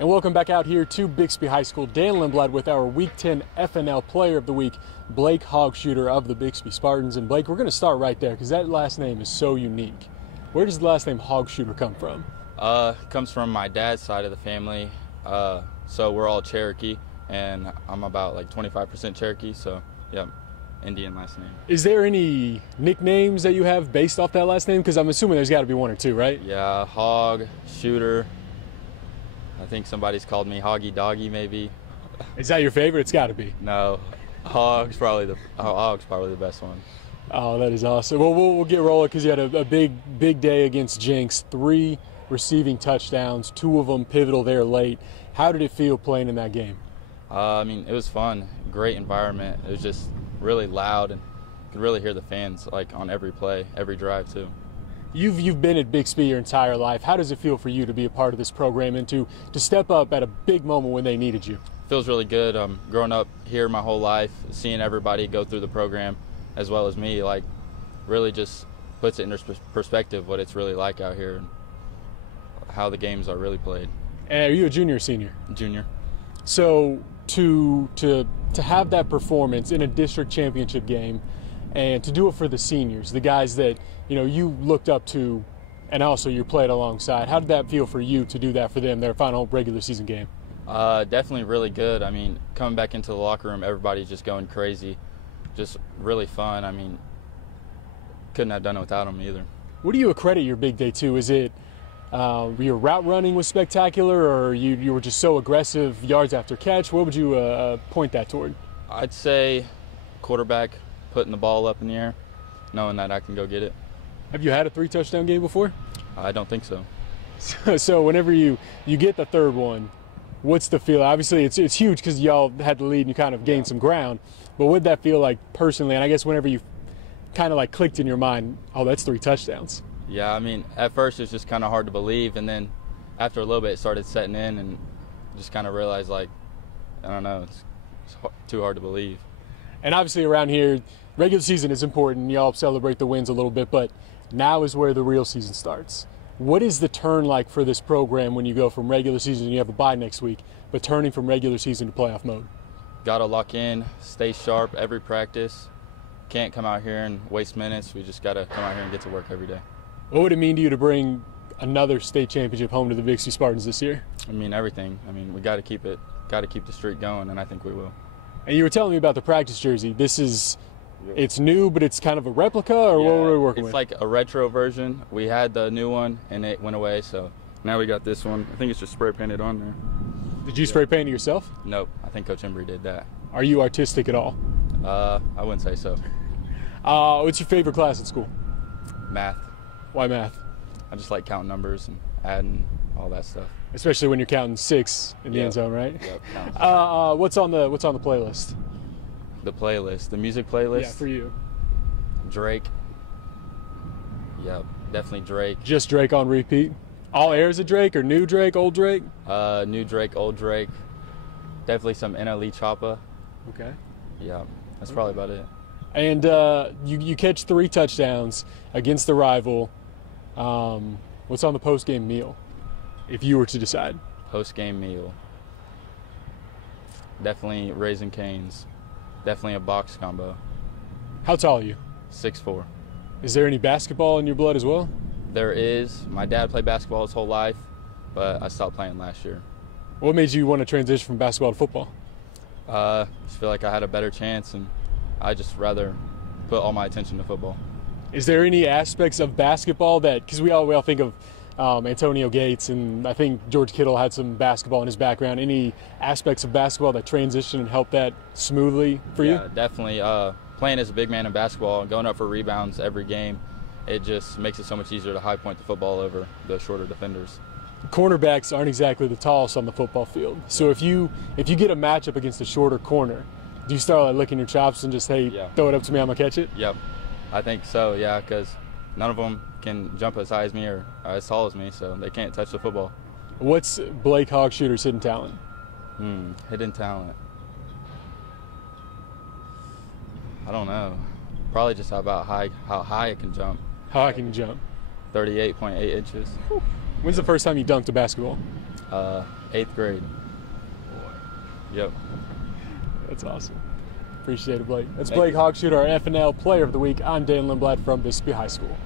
And welcome back out here to Bixby High School. Dan Lindblad with our Week 10 FNL Player of the Week, Blake Hogshooter of the Bixby Spartans. And Blake, we're going to start right there because that last name is so unique. Where does the last name Hogshooter come from? Comes from my dad's side of the family. So we're all Cherokee, and I'm about like 25% Cherokee. So yeah, Indian last name. Is there any nicknames that you have based off that last name? Because I'm assuming there's got to be one or two, right? Yeah, Hog, Shooter. I think somebody's called me Hoggy Doggy, maybe. Is that your favorite? It's got to be. No, Hog's probably the best one. Oh, that is awesome. Well, we'll get rolling because you had a big day against Jinx. 3 receiving touchdowns, 2 of them pivotal there late. How did it feel playing in that game? I mean, it was fun. Great environment. It was just really loud, and you could really hear the fans like on every play, every drive too. You've been at Bixby your entire life. How does it feel for you to be a part of this program and to step up at a big moment when they needed you? Feels really good. Growing up here my whole life, seeing everybody go through the program as well as me, like really just puts it into perspective what it's really like out here and how the games are really played. And are you a junior or senior? Junior. So to have that performance in a district championship game and to do it for the seniors, the guys that you looked up to and also you played alongside, how did that feel for you to do that for them, their final regular season game? Definitely really good. I mean, coming back into the locker room, everybody's just going crazy. Just really fun. I mean, couldn't have done it without them either. What do you accredit your big day to? Is it your route running was spectacular, or you were just so aggressive, yards after catch? What would you point that toward? I'd say quarterback putting the ball up in the air, knowing that I can go get it. Have you had a 3-touchdown game before? I don't think so. So whenever you get the third one, what's the feel? Obviously, it's huge because y'all had the lead and you kind of gained some ground. But what did that feel like personally? And I guess whenever you kind of like clicked in your mind, oh, that's 3 touchdowns. Yeah, I mean, at first it's just kind of hard to believe, and then after a little bit it started setting in, and just kind of realized, like, I don't know, it's too hard to believe. And obviously around here, regular season is important. Y'all celebrate the wins a little bit, but now is where the real season starts. What is the turn like for this program when you go from regular season, and you have a bye next week, but turning from regular season to playoff mode? Got to lock in, stay sharp every practice. Can't come out here and waste minutes. We just got to come out here and get to work every day. What would it mean to you to bring another state championship home to the Bixby Spartans this year? I mean, everything. I mean, we got to keep the streak going, and I think we will. And you were telling me about the practice jersey. It's new, but it's kind of a replica, or what were we working with? It's like a retro version. We had the new one, and it went away, so now we got this one. I think it's just spray painted on there. Did you spray paint it yourself? Nope. I think Coach Embry did that. Are you artistic at all? I wouldn't say so. What's your favorite class at school? Math. Why math? I just like counting numbers and adding all that stuff. Especially when you're counting 6 in the end zone, right? Yep. What's on the playlist? The playlist, the music playlist? Yeah, for you. Drake. Yep, definitely Drake. Just Drake on repeat? All airs of Drake, or new Drake, old Drake? New Drake, old Drake. Definitely some NLE Choppa. Okay. Yeah, that's probably about it. And you catch 3 touchdowns against the rival. What's on the post-game meal, if you were to decide? Post-game meal. Definitely Raising Cane's. Definitely a box combo. How tall are you? 6'4". Is there any basketball in your blood as well? There is. My dad played basketball his whole life, but I stopped playing last year. What made you want to transition from basketball to football? Just feel like I had a better chance, and I just rather put all my attention to football. Is there any aspects of basketball that, because we all think of Antonio Gates, and I think George Kittle had some basketball in his background. Any aspects of basketball that transition and help that smoothly for you? Yeah, definitely. Playing as a big man in basketball, going up for rebounds every game, it just makes it so much easier to high point the football over the shorter defenders. Cornerbacks aren't exactly the tallest on the football field. So if you get a matchup against a shorter corner, do you start like licking your chops and just, hey, throw it up to me, I'm going to catch it? Yep. I think so, yeah, because none of them can jump as high as me or as tall as me, so they can't touch the football. What's Blake Hogshooter's hidden talent? Hidden talent. I don't know. Probably just how high I can jump. How high can you jump? 38.8 inches. When's the first time you dunked a basketball? 8th grade. Yep. That's awesome. Appreciate it, Blake. That's Blake Hogshooter, our FNL Player of the Week. I'm Dan Lindblad from Bixby High School.